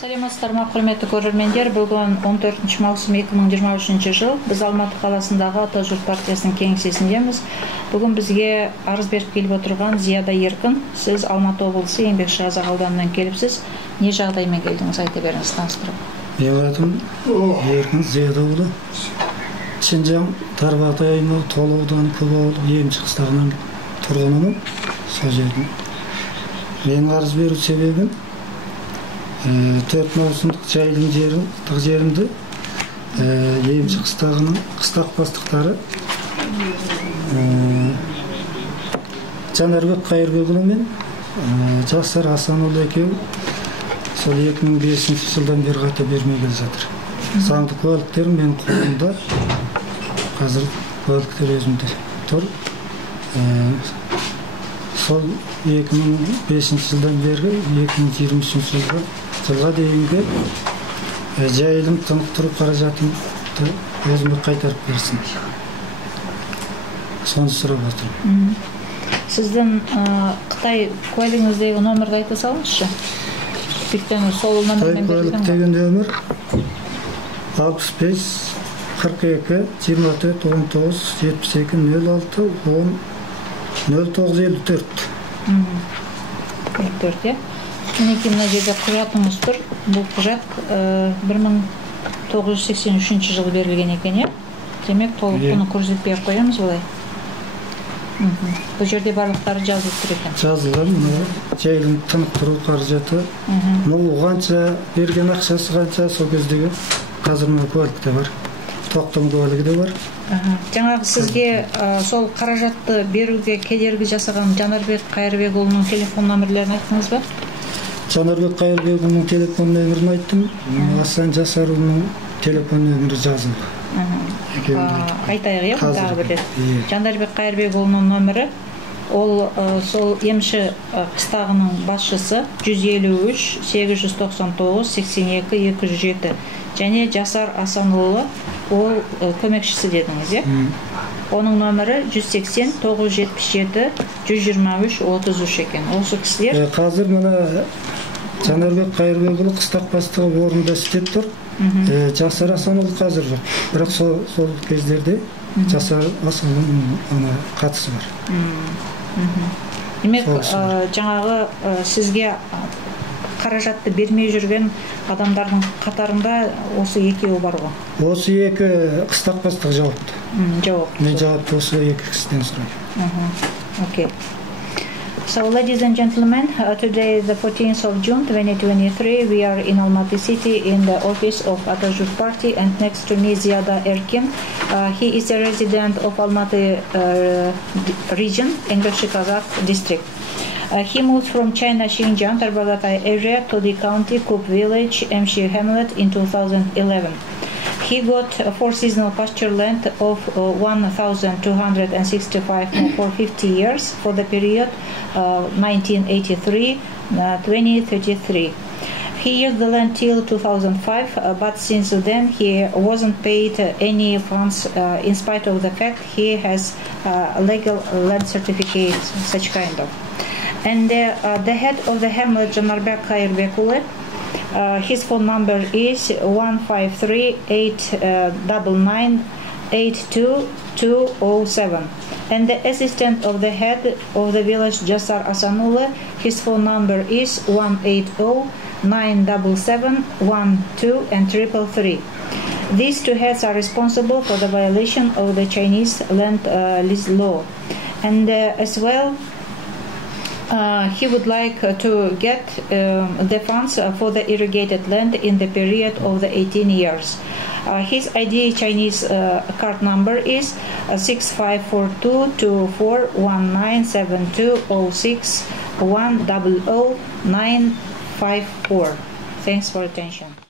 Саламатсыздарбы, құрметті көрермендер. Бүгін 14 маусым 2023 жыл. Біз Алматы қаласындағы Ата жұрт партиясының кеңсесіндеміз. Бүгін бізге арыз беріп келіп отырған Зияда Еркін. Сіз Алматы облысы Еңбекшіқазақ ауданынан келіпсіз. Не жағдаймен келдіңіз, айта беріңіз, таныстырып. Менің атым Еркін Зияда болды. Шенжан Тарбағатай айымы, Толы ауданы, Көк ауылы, Емші-Қыстағынан тұрғынымын. Сол жерден. Менің арыз беру себебім 4 маусымдық жайылым жерімді Емші-Қыстағының қыстақ бастықтары Жанарбек Қайырбекұлы мен Жасар Асанұлы екеуі сол 2005 жылдан бері қайта бермей келе жатыр. Заңды куәліктерім менің қолымда. Қазір куәліктер өзімде тұр. Сол 2005 жылдан бері 2023 жылға дейінгі жайылым тынықтыру қаражатымды өзіме қайтарып берсін. Соны сұрап отырмын. Сіздің Қытай куәлігіңіздегі номерді айта салыңызшы. Өйткені сол номермен берілген. Қытай куәліктегі номер 65 42 24 19 72 06 10 0954. 54, Мінекей мына жерде құжатыңыз тұр. Бұл құжат 1983 жылы берілген екен, Демек, толық бұны көрсетпей қоямыз былай. Бұл жерде барлықтары жазылып тұр екен. Жазылған, жайылым тынықтыру қаражаты. Оғанша берген ақшасы қанша, сол кездегі қазір куәлікте бар. Тоқтам куәлігі де бар. Жаңағы сізге сол қаражатты беруге кедергі жасаған Жанарбек Қайырбекұлының телефон номерлерін айттыңыз ба? Жанарбек Қайырбекұлының телефон нөмірін айттым. Асан Жасарұлының телефон нөмірі жазылды. Айтайық, тағы бір рет. Жанарбек Қайырбекұлының нөмірі, ол сол Емші-Қыстағының басшысы 153 899 82 207. Және Жасар Асанұлы, ол көмекшісі дедіңіз, Оның нөмірі 180 977 123 33 екен. Осы кісілер. Қазір мына Жанарбек Қайырбекұлы қыстақ бастығы орнында істеп тұр. Жасар Асанұлы қазір жоқ. Бірақ сол кездерде Жасар Асанұлының қатысы бар. Демек, жаңағы сізге қаражатты бермей жүрген адамдардың қатарында осы екеуі бар ғой? Осы екі қыстақ бастық жауапты. Мен жауапты осы екі кісіден сұраймын. Okay. So, ladies and gentlemen, today the 14th of June 2023, we are in Almaty City in the office of Ata Jurt Party, and next to me Ziyada Erkin. He is a resident of Almaty region, Еңбекшіқазақ district. He moved from China Xinjiang Tarbagatay area to the county Kup village, Emshi Hamlet in 2011. He got 4 seasonal pasture land of 1,265 for 50 years for the period 1983-2033. He used the land till 2005, but since then he wasn't paid any funds in spite of the fact he has legal land certificate, such kind of. And the head of the hamlet, Janarbek Kairbekule, his phone number is 153-899-82207. And the assistant of the head of the village, Jasar Asanule, his phone number is 180-977-12 and 333. These two heads are responsible for the violation of the Chinese land lease law. And as well, he would like to get the funds for the irrigated land in the period of the 18 years. His ID Chinese card number is 654224197206100954. Thanks for attention.